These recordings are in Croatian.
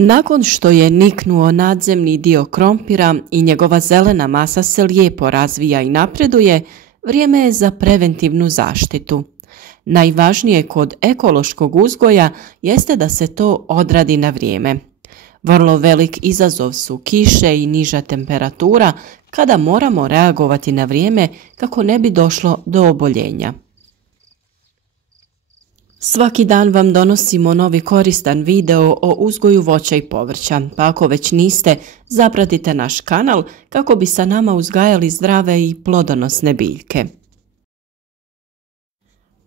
Nakon što je niknuo nadzemni dio krompira i njegova zelena masa se lijepo razvija i napreduje, vrijeme je za preventivnu zaštitu. Najvažnije kod ekološkog uzgoja jeste da se to odradi na vrijeme. Vrlo velik izazov su kiše i niža temperatura kada moramo reagovati na vrijeme kako ne bi došlo do oboljenja. Svaki dan vam donosimo novi koristan video o uzgoju voća i povrća, pa ako već niste, zapratite naš kanal kako bi sa nama uzgajali zdrave i plodonosne biljke.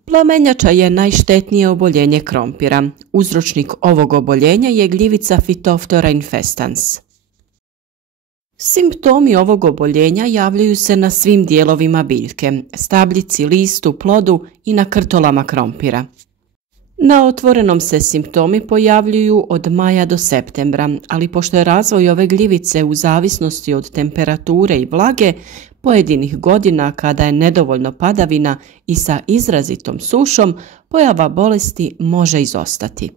Plamenjača je najštetnije oboljenje krompira. Uzročnik ovog oboljenja je gljivica Phytophthora infestans. Simptomi ovog oboljenja javljaju se na svim dijelovima biljke, stabljici, listu, plodu i na krtolama krompira. Na otvorenom se simptomi pojavljuju od maja do septembra, ali pošto je razvoj ove gljivice u zavisnosti od temperature i vlage, pojedinih godina kada je nedovoljno padavina i sa izrazitom sušom, pojava bolesti može izostati.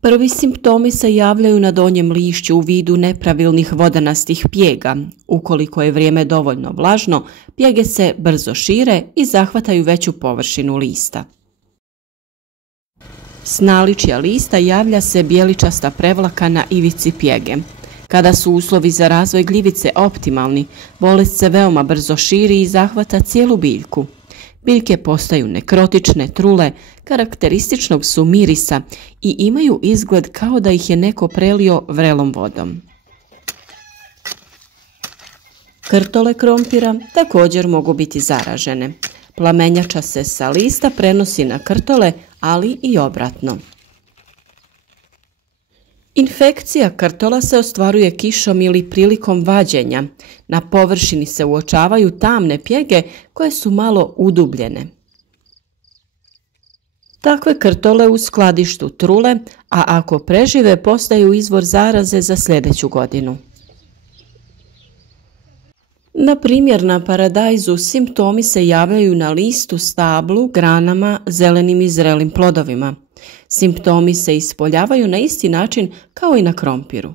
Prvi simptomi se javljaju na donjem lišću u vidu nepravilnih vodanastih pjega. Ukoliko je vrijeme dovoljno vlažno, pjege se brzo šire i zahvataju veću površinu lista. S naličja lista javlja se bijeličasta prevlaka na ivici pjege. Kada su uslovi za razvoj gljivice optimalni, bolest se veoma brzo širi i zahvata cijelu biljku. Biljke postaju nekrotične, trule, karakterističnog su mirisa i imaju izgled kao da ih je neko prelio vrelom vodom. Krtole krompira također mogu biti zaražene. Plamenjača se sa lista prenosi na krtole, ali i obratno. Infekcija krtola se ostvaruje kišom ili prilikom vađenja. Na površini se uočavaju tamne pjege koje su malo udubljene. Takve krtole u skladištu trule, a ako prežive postaju izvor zaraze za sljedeću godinu. Na primjer, na paradajzu simptomi se javljaju na listu, stablu, granama, zelenim i zrelim plodovima. Simptomi se ispoljavaju na isti način kao i na krompiru.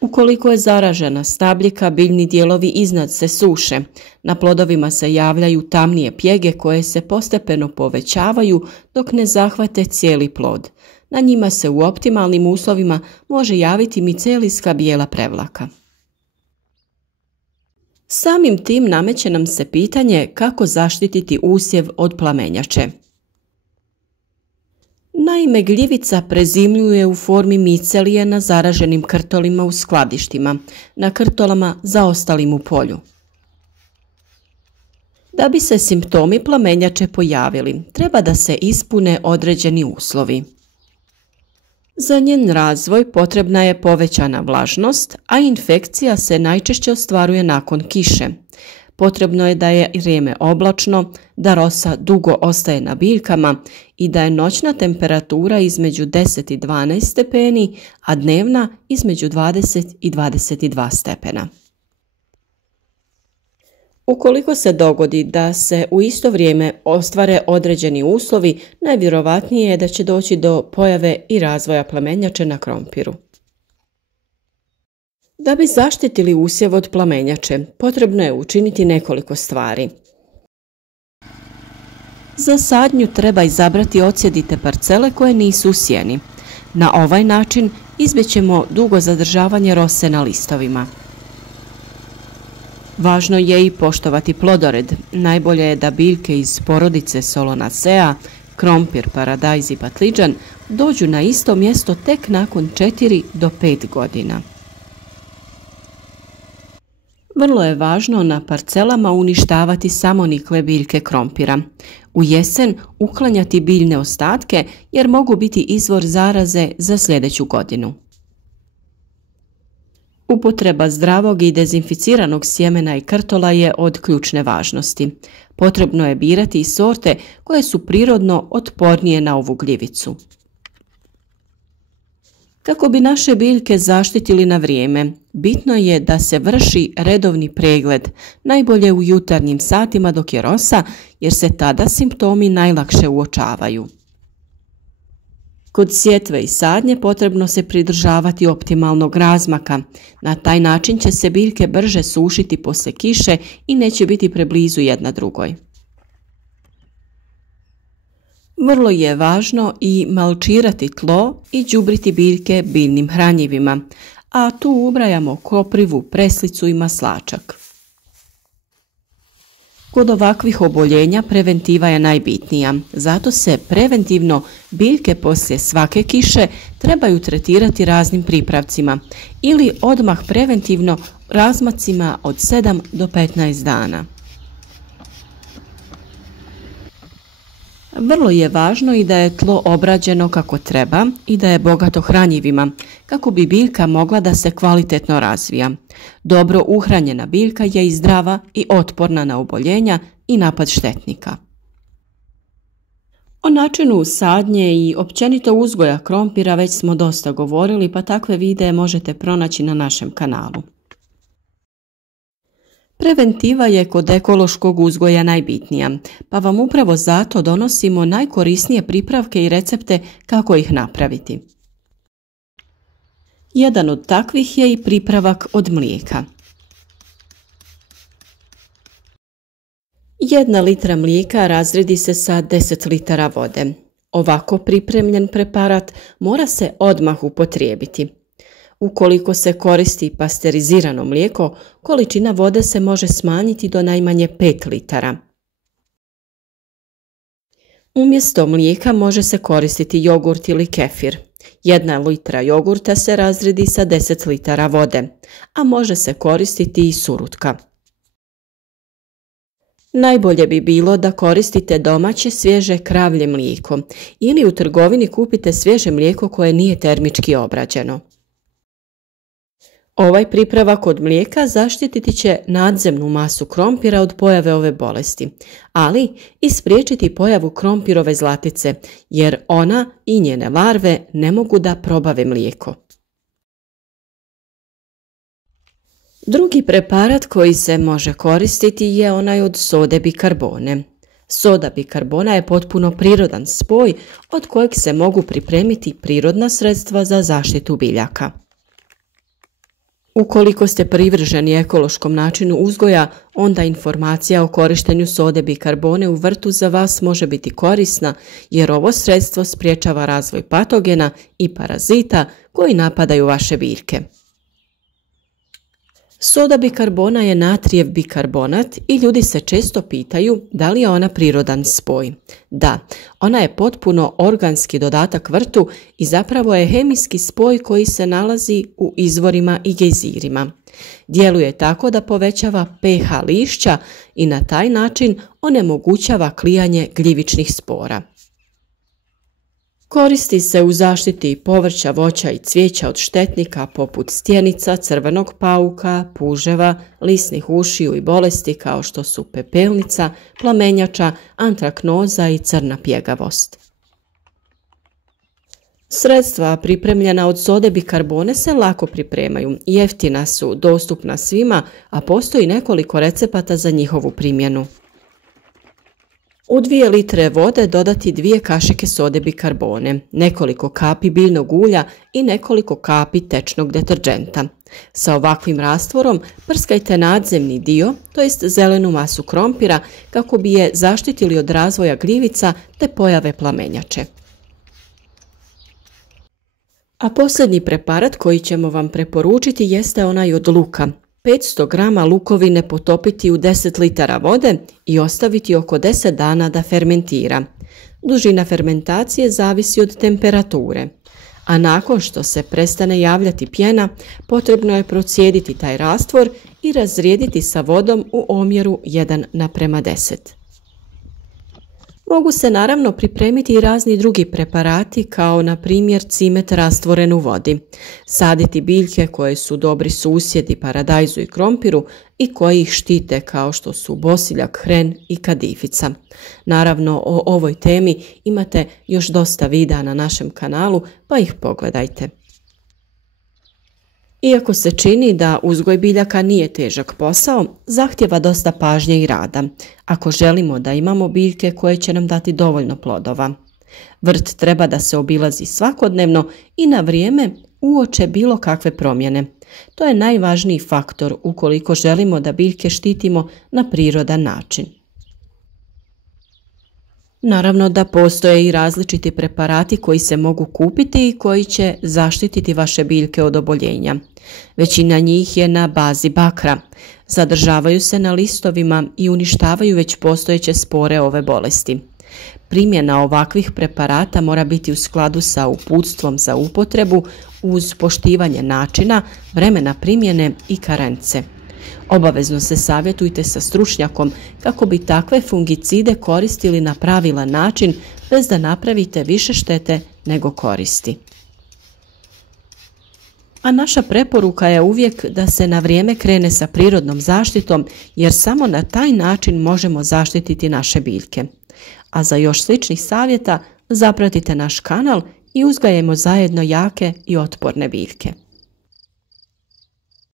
Ukoliko je zaražena stabljika, biljni dijelovi iznad se suše. Na plodovima se javljaju tamnije pjege koje se postepeno povećavaju dok ne zahvate cijeli plod. Na njima se u optimalnim uslovima može javiti micelijska bijela prevlaka. Samim tim nameće nam se pitanje kako zaštititi usjev od plamenjače. Naime, gljivica prezimljuje u formi micelije na zaraženim krtolima u skladištima, na krtolama zaostalim u polju. Da bi se simptomi plamenjače pojavili, treba da se ispune određeni uslovi. Za njen razvoj potrebna je povećana vlažnost, a infekcija se najčešće ostvaruje nakon kiše. Potrebno je da je vrijeme oblačno, da rosa dugo ostaje na biljkama i da je noćna temperatura između 10 i 12 stepeni, a dnevna između 20 i 22 stepena. Ukoliko se dogodi da se u isto vrijeme ostvare određeni uslovi, najvjerovatnije je da će doći do pojave i razvoja plamenjače na krompiru. Da bi zaštitili usjev od plamenjače, potrebno je učiniti nekoliko stvari. Za sadnju treba izabrati odsjedite parcele koje nisu u sjeni. Na ovaj način izbjećemo dugo zadržavanje rose na listovima. Važno je i poštovati plodored. Najbolje je da biljke iz porodice Solanaceae, krompir, paradajz i patliđan dođu na isto mjesto tek nakon 4 do 5 godina. Vrlo je važno na parcelama uništavati samonikle biljke krompira. U jesen uklanjati biljne ostatke jer mogu biti izvor zaraze za sljedeću godinu. Upotreba zdravog i dezinficiranog sjemena i krtola je od ključne važnosti. Potrebno je birati i sorte koje su prirodno otpornije na ovu gljivicu. Kako bi naše biljke zaštitili na vrijeme, bitno je da se vrši redovni pregled, najbolje u jutarnjim satima dok je rosa, jer se tada simptomi najlakše uočavaju. Kod sjetve i sadnje potrebno se pridržavati optimalnog razmaka. Na taj način će se biljke brže sušiti poslije kiše i neće biti preblizu jedna drugoj. Vrlo je važno i malčirati tlo i đubriti biljke biljnim hranjivima, a tu ubrajamo koprivu, preslicu i maslačak. Kod ovakvih oboljenja preventiva je najbitnija, zato se preventivno biljke poslije svake kiše trebaju tretirati raznim pripravcima ili odmah preventivno razmacima od 7 do 15 dana. Vrlo je važno i da je tlo obrađeno kako treba i da je bogato hranjivima, kako bi biljka mogla da se kvalitetno razvija. Dobro uhranjena biljka je i zdrava i otporna na oboljenja i napad štetnika. O načinu sadnje i općenito uzgoja krompira već smo dosta govorili, pa takve videe možete pronaći na našem kanalu. Preventiva je kod ekološkog uzgoja najbitnija, pa vam upravo zato donosimo najkorisnije pripravke i recepte kako ih napraviti. Jedan od takvih je i pripravak od mlijeka. 1 litra mlijeka razredi se sa 10 litara vode. Ovako pripremljen preparat mora se odmah upotrijebiti. Ukoliko se koristi pasterizirano mlijeko, količina vode se može smanjiti do najmanje 5 litara. Umjesto mlijeka može se koristiti jogurt ili kefir. 1 litra jogurta se razredi sa 10 litara vode, a može se koristiti i surutka. Najbolje bi bilo da koristite domaće svježe kravlje mlijeko ili u trgovini kupite svježe mlijeko koje nije termički obrađeno. Ovaj pripravak od mlijeka zaštititi će nadzemnu masu krompira od pojave ove bolesti, ali i spriječiti pojavu krompirove zlatice, jer ona i njene larve ne mogu da probave mlijeko. Drugi preparat koji se može koristiti je onaj od sode bikarbone. Soda bikarbona je potpuno prirodan spoj od kojeg se mogu pripremiti prirodna sredstva za zaštitu biljaka. Ukoliko ste privrženi ekološkom načinu uzgoja, onda informacija o korištenju sode bikarbone u vrtu za vas može biti korisna, jer ovo sredstvo sprječava razvoj patogena i parazita koji napadaju vaše biljke. Soda bikarbona je natrijev bikarbonat i ljudi se često pitaju da li je ona prirodan spoj. Da, ona je potpuno organski dodatak vrtu i zapravo je hemijski spoj koji se nalazi u izvorima i gejzirima. Djeluje tako da povećava pH lišća i na taj način onemogućava klijanje gljivičnih spora. Koristi se u zaštiti povrća, voća i cvijeća od štetnika poput stjenica, crvenog pauka, puževa, lisnih ušiju i bolesti kao što su pepelnica, plamenjača, antraknoza i crna pjegavost. Sredstva pripremljena od sode bikarbone se lako pripremaju, jeftina su, dostupna svima, a postoji nekoliko recepata za njihovu primjenu. U 2 litre vode dodati 2 kašike sode bikarbone, nekoliko kapi biljnog ulja i nekoliko kapi tečnog deterdženta. Sa ovakvim rastvorom prskajte nadzemni dio, to jest zelenu masu krompira, kako bi je zaštitili od razvoja gljivica te pojave plamenjače. A posljednji preparat koji ćemo vam preporučiti jeste onaj od luka. 500 grama lukovine potopiti u 10 litara vode i ostaviti oko 10 dana da fermentira. Dužina fermentacije zavisi od temperature, a nakon što se prestane javljati pjena, potrebno je procijediti taj rastvor i razrijediti sa vodom u omjeru 1:10. Mogu se naravno pripremiti i razni drugi preparati kao na primjer cimet rastvoren u vodi, saditi biljke koje su dobri susjedi paradajzu i krompiru i koji ih štite kao što su bosiljak, hren i kadifica. Naravno o ovoj temi imate još dosta videa na našem kanalu pa ih pogledajte. Iako se čini da uzgoj biljaka nije težak posao, zahtjeva dosta pažnje i rada, ako želimo da imamo biljke koje će nam dati dovoljno plodova. Vrt treba da se obilazi svakodnevno i na vrijeme uoče bilo kakve promjene. To je najvažniji faktor ukoliko želimo da biljke štitimo na prirodan način. Naravno da postoje i različiti preparati koji se mogu kupiti i koji će zaštititi vaše biljke od oboljenja. Većina njih je na bazi bakra. Zadržavaju se na listovima i uništavaju već postojeće spore ove bolesti. Primjena ovakvih preparata mora biti u skladu sa uputstvom za upotrebu uz poštivanje načina, vremena primjene i karence. Obavezno se savjetujte sa stručnjakom kako bi takve fungicide koristili na pravilan način bez da napravite više štete nego koristi. A naša preporuka je uvijek da se na vrijeme krene sa prirodnom zaštitom jer samo na taj način možemo zaštititi naše biljke. A za još sličnih savjeta zapratite naš kanal i uzgajemo zajedno jake i otporne biljke.